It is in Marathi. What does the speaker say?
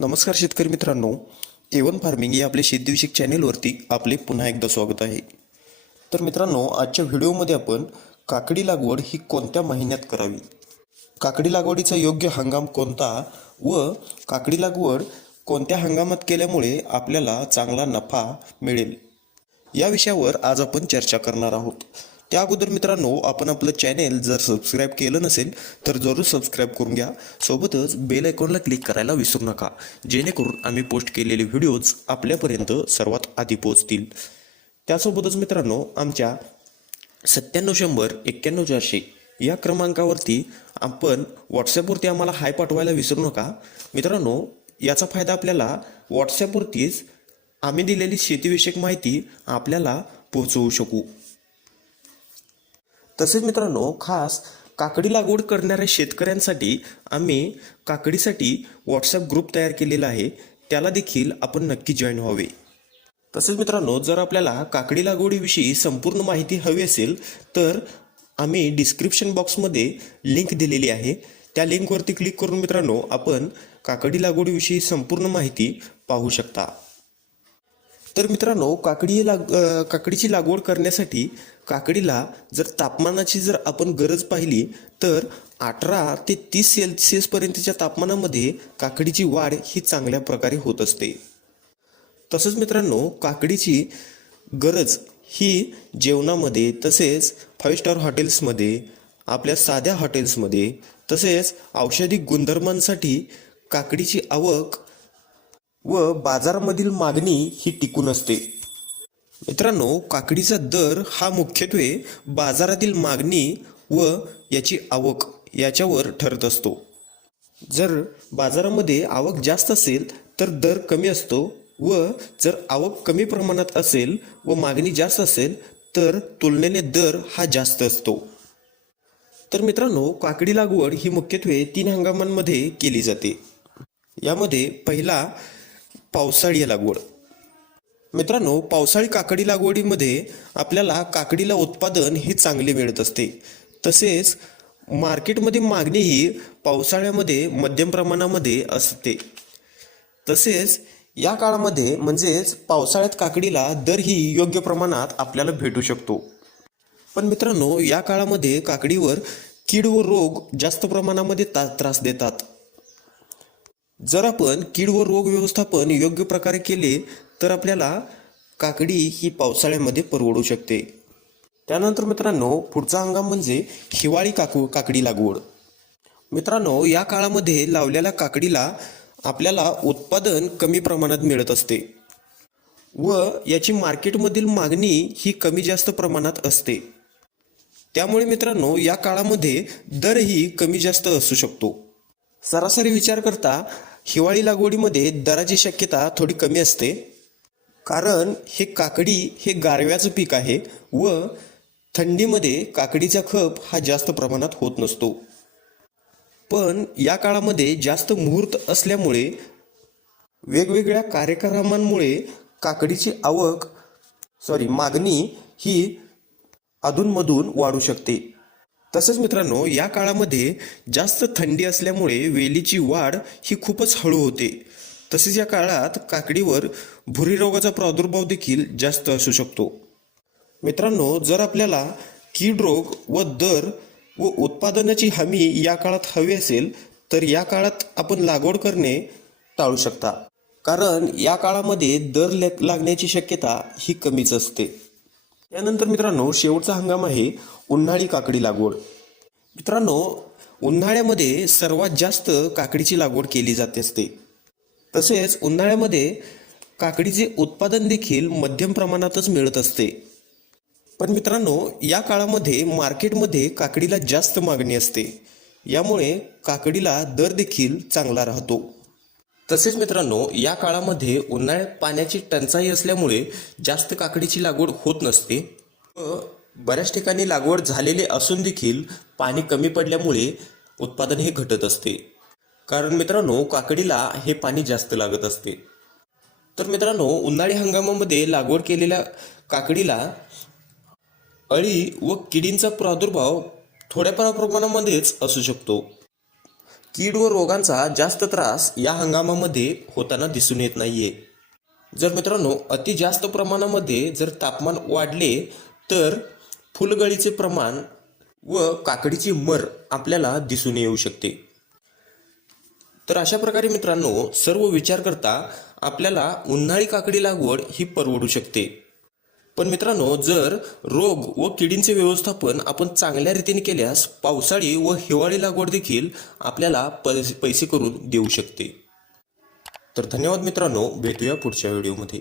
नमस्कार शेतकरी मित्रांनो. एवन फार्मिंग या आपल्या शेतीविषयक चॅनेलवरती आपले पुन्हा एकदा स्वागत आहे. तर मित्रांनो आजच्या व्हिडिओमध्ये आपण काकडी लागवड ही कोणत्या महिन्यात करावी? काकडी लागवडीचा योग्य हंगाम कोणता व काकडी लागवड कोणत्या हंगामात केल्यामुळे आपल्याला चांगला नफा मिळेल? या विषयावर आज आपण चर्चा करणार आहोत. त्या अगोदर मित्रांनो आपण आपलं चॅनेल जर सबस्क्राईब केलं नसेल तर जरूर सबस्क्राईब करून घ्या. सोबतच बेल आयकॉनला क्लिक करायला विसरू नका. जेणेकरून आम्ही पोस्ट केलेले व्हिडिओज आपल्यापर्यंत सर्वात आधी पोहोचतील. त्यासोबतच मित्रांनो आमच्या सत्त्याण्णव शंभर एक्क्याण्णव चारशे या क्रमांकावरती आपण व्हॉट्सॲपवरती आम्हाला हाय पाठवायला विसरू नका. मित्रांनो याचा फायदा आपल्याला व्हॉट्सॲपवरतीच आम्ही दिलेली शेतीविषयक माहिती आपल्याला पोहोचवू शकू. तसेच मित्रांनो खास काकडी लागवड करणाऱ्या शेतकऱ्यांसाठी आम्ही काकडीसाठी व्हॉट्सअप ग्रुप तयार केलेला आहे. त्याला देखील आपण नक्की जॉईन व्हावे. तसेच मित्रांनो जर आपल्याला काकडी लागवडीविषयी संपूर्ण माहिती हवी असेल तर आम्ही डिस्क्रिप्शन बॉक्समध्ये लिंक दिलेली आहे. त्या लिंकवरती क्लिक करून मित्रांनो आपण काकडी लागवडीविषयी संपूर्ण माहिती पाहू शकता. तर मित्रांनो काकडी लाग काकडीची लागवड करण्यासाठी काकडीला जर तापमानाची जर आपण गरज पाहिली तर अठरा ते तीस सेल्सिअसपर्यंतच्या तापमानामध्ये काकडीची वाढ ही चांगल्या प्रकारे होत असते. तसंच मित्रांनो काकडीची गरज ही जेवणामध्ये तसेच फाईव्ह स्टार हॉटेल्समध्ये आपल्या साध्या हॉटेल्समध्ये तसेच औषधी गुणधर्मांसाठी काकडीची आवक व बाजारामधील मागणी ही टिकून असते. मित्रांनो काकडीचा दर हा मुख्यत्वे बाजारातील मागणी व याची आवक याच्यावर ठरत असतो. जर बाजारामध्ये आवक जास्त असेल तर दर कमी असतो व जर आवक कमी प्रमाणात असेल व मागणी जास्त असेल तर तुलनेने दर हा जास्त असतो. तर मित्रांनो काकडी लागवड ही मुख्यत्वे तीन हंगामांमध्ये केली जाते. यामध्ये पहिला पावसाळी लागवड. मित्रांनो पावसाळी काकडी लागवडीमध्ये आपल्याला काकडीला उत्पादन हे चांगले मिळत असते. तसेच मार्केटमध्ये मागणी ही पावसाळ्यामध्ये मध्यम प्रमाणामध्ये असते. तसेच या काळामध्ये म्हणजेच पावसाळ्यात काकडीला दरही योग्य प्रमाणात आपल्याला भेटू शकतो. पण मित्रांनो या काळामध्ये काकडीवर कीड व रोग जास्त प्रमाणामध्ये ता त्रास देतात. जर आपण कीड व रोग व्यवस्थापन योग्य प्रकारे केले तर आपल्याला काकडी ही पावसाळ्यामध्ये परवडू शकते. त्यानंतर मित्रांनो पुढचा हंगाम म्हणजे हिवाळी काकू काकडी लागवड. मित्रांनो या काळामध्ये लावलेल्या काकडीला आपल्याला उत्पादन कमी प्रमाणात मिळत असते व याची मार्केटमधील मागणी ही कमी जास्त प्रमाणात असते. त्यामुळे मित्रांनो या काळामध्ये दरही कमी जास्त असू शकतो. सरासरी विचार करता हिवाळी लागवडीमध्ये दराची शक्यता थोडी कमी असते. कारण हे काकडी हे गारव्याचं पीक आहे व थंडीमध्ये काकडीचा खप हा जास्त प्रमाणात होत नसतो. पण या काळामध्ये जास्त मुहूर्त असल्यामुळे वेगवेगळ्या कार्यक्रमांमुळे काकडीची आवक सॉरी मागणी ही अधूनमधून वाढू शकते. तसंच मित्रांनो या काळामध्ये जास्त थंडी असल्यामुळे वेलीची वाढ ही खूपच हळू होते. तसेच या काळात काकडीवर भुरी रोगाचा प्रादुर्भाव देखील जास्त असू शकतो. मित्रांनो जर आपल्याला कीड रोग व दर व उत्पादनाची हमी या काळात हवी असेल तर या काळात आपण लागवड करणे टाळू शकता. कारण या काळामध्ये दर ले- लागण्याची शक्यता ही कमीच असते. त्यानंतर मित्रांनो शेवटचा हंगाम आहे उन्हाळी काकडी लागवड. मित्रांनो उन्हाळ्यामध्ये सर्वात जास्त काकडीची लागवड केली जाते असते. तसेच उन्हाळ्यामध्ये काकडीचे उत्पादन देखील मध्यम प्रमाणातच मिळत असते. पण मित्रांनो या काळामध्ये मार्केटमध्ये काकडीला जास्त मागणी असते. यामुळे काकडीला दर देखील चांगला राहतो. तसेच मित्रांनो या काळामध्ये उन्हाळ्यात पाण्याची टंचाई असल्यामुळे जास्त काकडीची लागवड होत नसते. व बऱ्याच ठिकाणी लागवड झालेली असून देखील पाणी कमी पडल्यामुळे उत्पादन हे घटत असते. कारण मित्रांनो काकडीला हे पाणी जास्त लागत असते. तर मित्रांनो उन्हाळी हंगामामध्ये लागवड केलेल्या काकडीला अळी व किडींचा प्रादुर्भाव थोड्याफार प्रमाणामध्येच असू शकतो. कीड व रोगांचा जास्त त्रास या हंगामामध्ये होताना दिसून येत नाहीये. जर मित्रांनो अति जास्त प्रमाणामध्ये जर तापमान वाढले तर फुलगळीचे प्रमाण व काकडीची मर आपल्याला दिसून येऊ शकते. तर अशा प्रकारे मित्रांनो सर्व विचार करता आपल्याला उन्हाळी काकडी लागवड ही परवडू शकते. पण मित्रांनो जर रोग व किडींचे व्यवस्थापन आपण चांगल्या रीतीने केल्यास पावसाळी व हिवाळी लागवड देखील आपल्याला पैसे पैसे करून देऊ शकते. तर धन्यवाद मित्रांनो भेटूया पुढच्या व्हिडिओमध्ये.